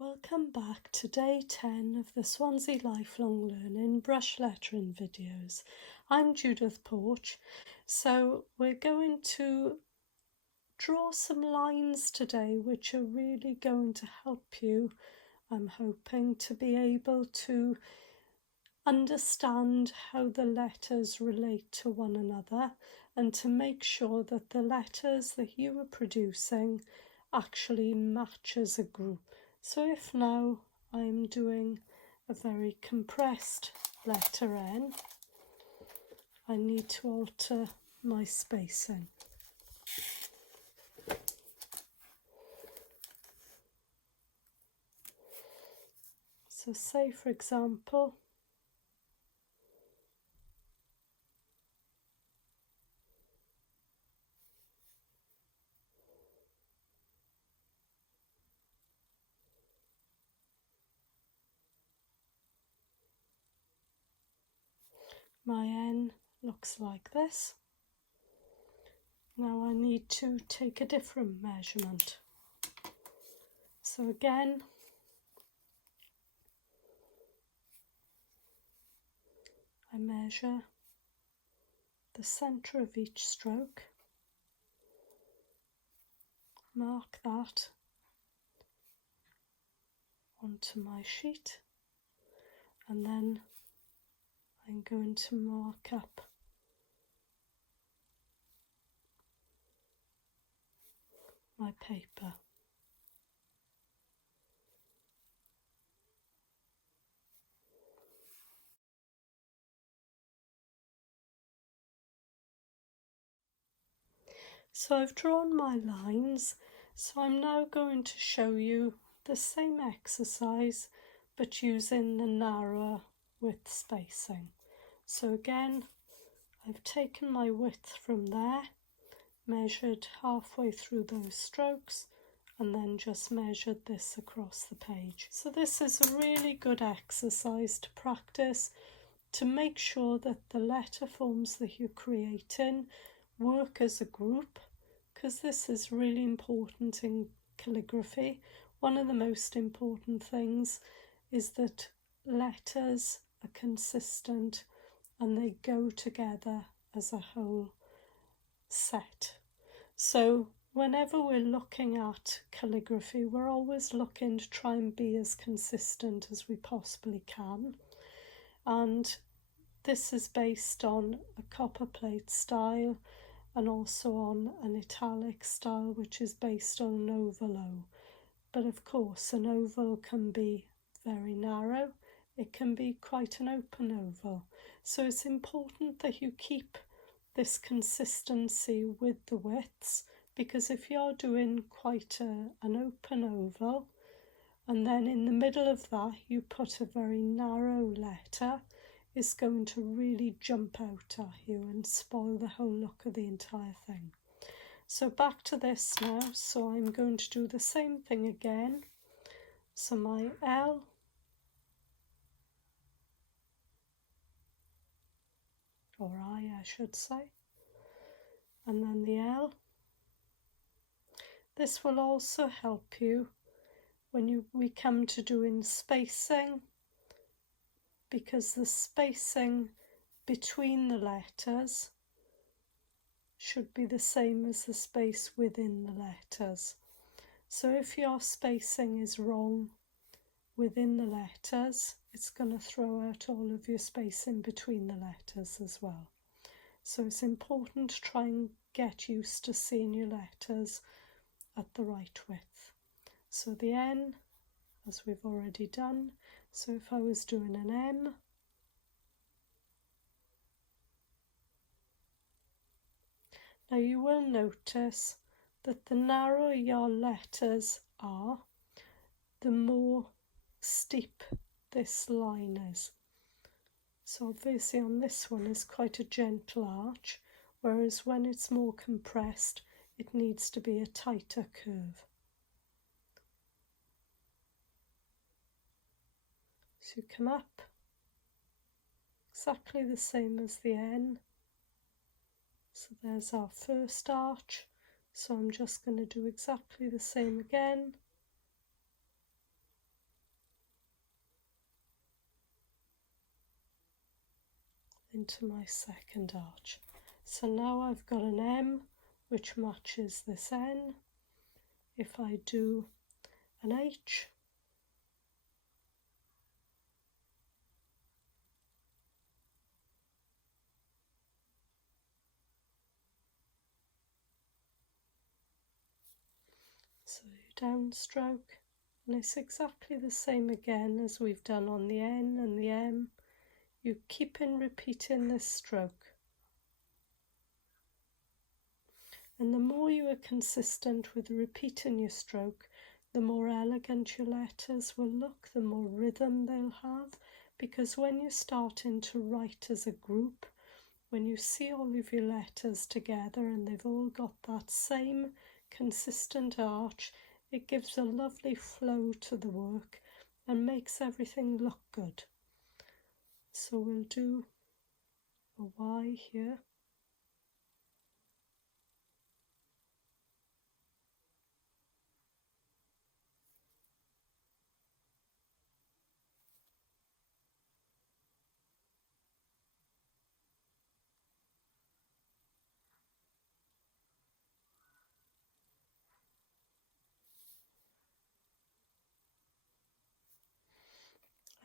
Welcome back to day 10 of the Swansea Lifelong Learning brush lettering videos. I'm Judith Porch. So we're going to draw some lines today which are really going to help you, I'm hoping, to be able to understand how the letters relate to one another and to make sure that the letters that you are producing actually match as a group. So if now I'm doing a very compressed letter N, I need to alter my spacing. So say for example, my N looks like this. Now I need to take a different measurement. So again, I measure the centre of each stroke, mark that onto my sheet, and then I'm going to mark up my paper. So I've drawn my lines, so I'm now going to show you the same exercise but using the narrower width spacing. So again, I've taken my width from there, measured halfway through those strokes, and then just measured this across the page. So this is a really good exercise to practice to make sure that the letter forms that you're creating work as a group, because this is really important in calligraphy. One of the most important things is that letters are consistent and they go together as a whole set. So whenever we're looking at calligraphy, we're always looking to try and be as consistent as we possibly can. And this is based on a copper plate style and also on an italic style, which is based on an oval O. But of course, an oval can be very narrow. It can be quite an open oval. So it's important that you keep this consistency with the widths, because if you're doing quite an open oval and then in the middle of that you put a very narrow letter, it's going to really jump out at you and spoil the whole look of the entire thing. So back to this now. So I'm going to do the same thing again. So my L, or I should say, and then the L. This will also help you when we come to doing spacing, because the spacing between the letters should be the same as the space within the letters. So if your spacing is wrong within the letters, it's going to throw out all of your spacing between the letters as well. So it's important to try and get used to seeing your letters at the right width. So the N, as we've already done. So if I was doing an M, now you will notice that the narrower your letters are, the more steep this line is. So obviously on this one is quite a gentle arch, whereas when it's more compressed, it needs to be a tighter curve. So you come up, exactly the same as the N. So there's our first arch. So I'm just going to do exactly the same again. into my second arch. So now I've got an M which matches this N. If I do an H, so downstroke, and it's exactly the same again as we've done on the N and the M. You keep on repeating this stroke. And the more you are consistent with repeating your stroke, the more elegant your letters will look, the more rhythm they'll have, because when you're starting to write as a group, when you see all of your letters together and they've all got that same consistent arch, it gives a lovely flow to the work and makes everything look good. So we'll do a Y here.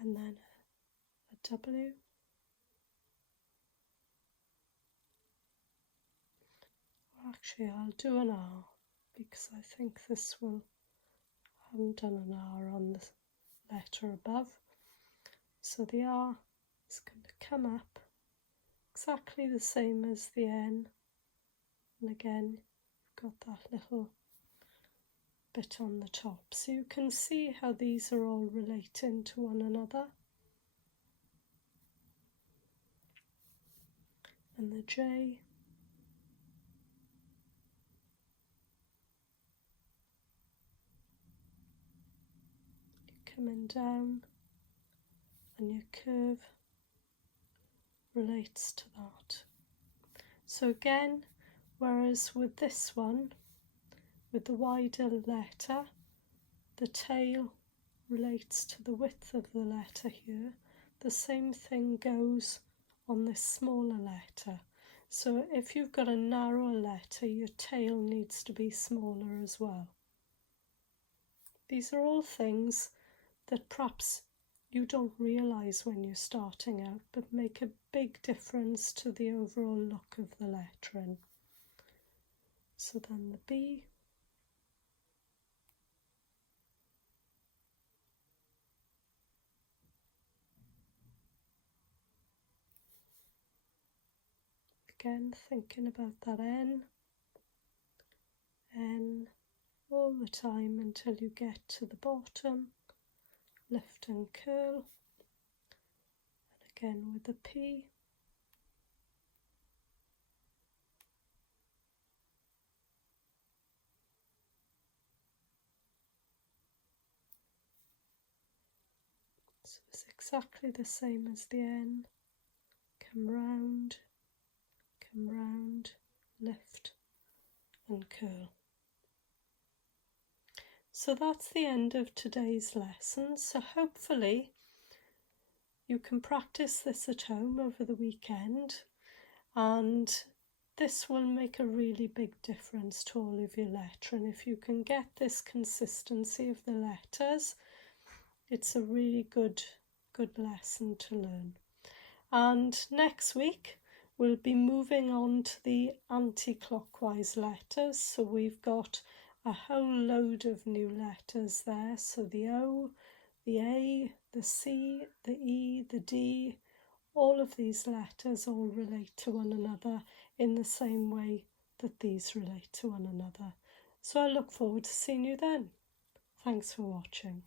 And then a W. Actually, I'll do an R because I think this will, I haven't done an R on the letter above. So the R is going to come up exactly the same as the N. And again, you've got that little bit on the top. So you can see how these are all relating to one another. And the J. You're coming down and your curve relates to that. So again, whereas with this one, with the wider letter, the tail relates to the width of the letter here, the same thing goes on this smaller letter. So if you've got a narrower letter, your tail needs to be smaller as well. These are all things that perhaps you don't realise when you're starting out, but make a big difference to the overall look of the lettering. So then the B. Again, thinking about that N all the time until you get to the bottom, lift and curl, and again with the P. So it's exactly the same as the N, come round, lift and curl. So that's the end of today's lesson. So hopefully you can practice this at home over the weekend, and this will make a really big difference to all of your lettering. If you can get this consistency of the letters, it's a really good lesson to learn. And next week we'll be moving on to the anti-clockwise letters. So we've got a whole load of new letters there. So the O, the A, the C, the E, the D, all of these letters all relate to one another in the same way that these relate to one another. So I look forward to seeing you then. Thanks for watching.